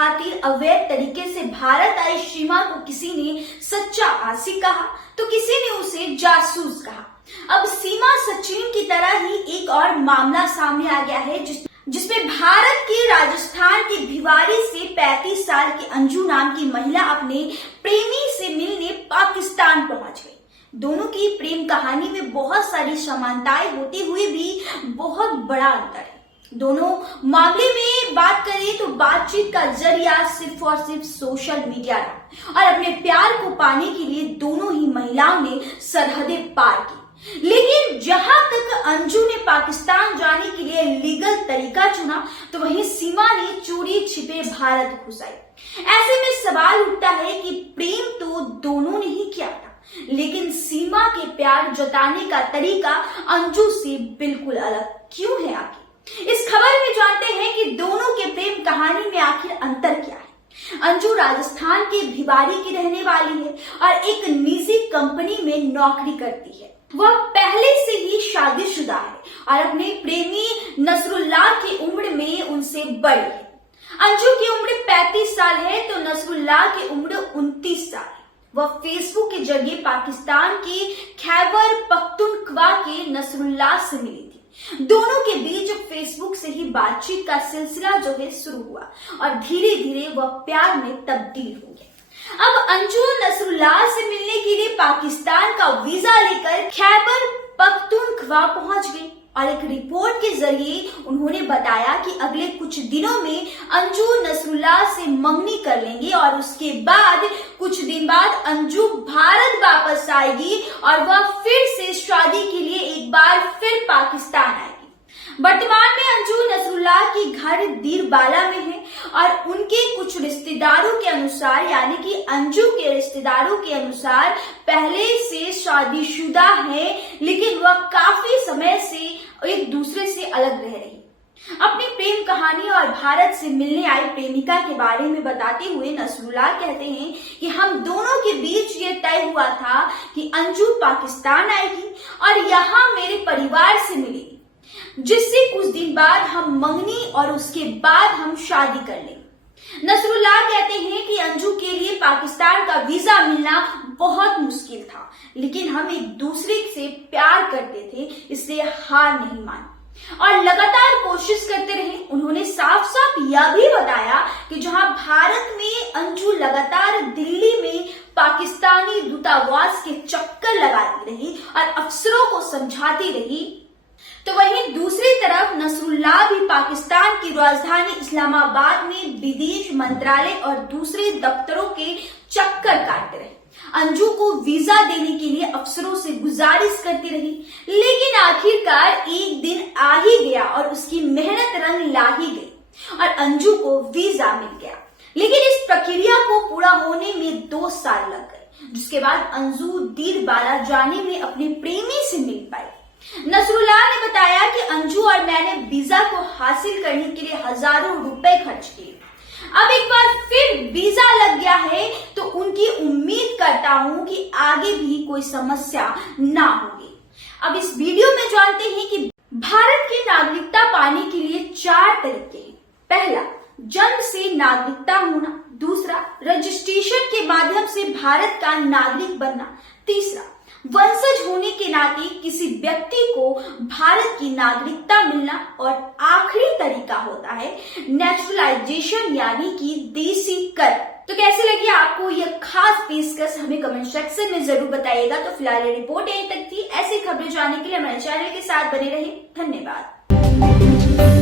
खातिर अवैध तरीके से भारत आई सीमा को किसी ने सच्चा आशिक कहा तो किसी ने उसे जासूस कहा। अब सीमा सचिन की तरह ही एक और मामला सामने आ गया है जिसमें भारत के राजस्थान के भिवाड़ी से 35 साल की अंजू नाम की महिला अपने प्रेमी से मिलने पाकिस्तान पहुंच गई। दोनों की प्रेम कहानी में बहुत सारी समानताएं होते हुए भी बहुत बड़ा अंतर है। दोनों मामले में बात करें तो बातचीत का जरिया सिर्फ और सिर्फ सोशल मीडिया रहा और अपने प्यार को पाने के लिए दोनों ही महिलाओं ने सरहदें पार की। लेकिन जहां तक अंजू ने पाकिस्तान जाने के लिए लीगल तरीका चुना तो वहीं सीमा ने चोरी छिपे भारत घुस आई। ऐसे में सवाल उठता है कि प्रेम तो दोनों ने ही किया था, लेकिन सीमा के प्यार जताने का तरीका अंजू से बिल्कुल अलग क्यों है? आखिर इस खबर में जानते हैं कि दोनों के प्रेम कहानी में आखिर अंतर क्या है। अंजू राजस्थान के भिवाड़ी की रहने वाली है और एक निजी कंपनी में नौकरी करती है। वह पहले से ही शादीशुदा है और अपने प्रेमी नसरुल्लाह की उम्र में उनसे बड़ी है। अंजू की उम्र 35 साल है तो नसरुल्लाह की उम्र 29 साल है। वह फेसबुक के जरिए पाकिस्तान के खैबर पख्तूनख्वा के नसरुल्लाह से मिली थी। दोनों के बीच फेसबुक से ही बातचीत का सिलसिला जो है शुरू हुआ और धीरे धीरे वह प्यार में तब्दील हो गया। अब अंजू नसरुल्लाह से मिलने के लिए पाकिस्तान का वीजा लेकर खैबर पख्तूनख्वा पहुंच गई और एक रिपोर्ट के जरिए उन्होंने बताया कि अगले कुछ दिनों में अंजू नसरुल्लाह से मंगनी कर लेंगे और उसके बाद कुछ दिन बाद अंजू भारत वापस आएगी और वह फिर से शादी के लिए एक बार फिर पाकिस्तान आएगी। वर्तमान में अंजू नसरुल्लाह की घर दीरबाला में है और उनके कुछ रिश्तेदारों के अनुसार यानी कि अंजू के रिश्तेदारों के अनुसार पहले से शादीशुदा है, लेकिन वह काफी समय से एक दूसरे से अलग रह रही। अपनी प्रेम कहानी और भारत से मिलने आई प्रेमिका के बारे में बताते हुए नसरुल्लाह कहते हैं कि हम दोनों के बीच ये तय हुआ था कि अंजू पाकिस्तान आएगी और यहाँ मेरे परिवार से मिलेगी, जिससे कुछ दिन बाद हम मंगनी और उसके बाद हम शादी कर लेंगे। नसरुल्लाह कहते हैं कि अंजू के लिए पाकिस्तान का वीजा मिलना बहुत मुश्किल था, लेकिन हम एक दूसरे से प्यार करते थे, इसलिए हार नहीं मानी और लगातार कोशिश करते रहे। उन्होंने साफ साफ यह भी बताया कि जहां भारत में अंजू लगातार दिल्ली में पाकिस्तानी दूतावास के चक्कर लगाती रही और अफसरों को समझाती रही, तो वहीं दूसरी तरफ नसरुल्लाह भी पाकिस्तान की राजधानी इस्लामाबाद में विदेश मंत्रालय और दूसरे दफ्तरों के चक्कर काटते रहे। अंजू को वीजा देने के लिए अफसरों से गुजारिश करती रही, लेकिन आखिरकार एक दिन आ ही गया और उसकी मेहनत रंग ला ही गई और अंजू को वीजा मिल गया। लेकिन इस प्रक्रिया को पूरा होने में 2 साल लग गए, जिसके बाद अंजू दीरबाला जाने में अपने प्रेमी से मिल पाई। नसरुल्लाह ने बताया कि अंजू और मैंने वीजा को हासिल करने के लिए हजारों रुपए खर्च किए। अब एक बार फिर वीजा लग गया है तो उनकी उम्मीद करता हूं कि आगे भी कोई समस्या ना होगी। अब इस वीडियो में जानते हैं कि भारत की नागरिकता पाने के लिए 4 तरीके हैं। पहला, जन्म से नागरिकता होना। दूसरा, रजिस्ट्रेशन के माध्यम से भारत का नागरिक बनना। तीसरा, वंशज होने के नाते किसी व्यक्ति को भारत की नागरिकता मिलना और आखिरी तरीका होता है नेचुरलाइजेशन यानी कि देशीकरण। तो कैसे लगी आपको यह खास पेशकश, हमें कमेंट सेक्शन में जरूर बताइएगा। तो फिलहाल ये रिपोर्ट यहीं तक थी। ऐसी खबरें जानने के लिए हमारे चैनल के साथ बने रहें। धन्यवाद।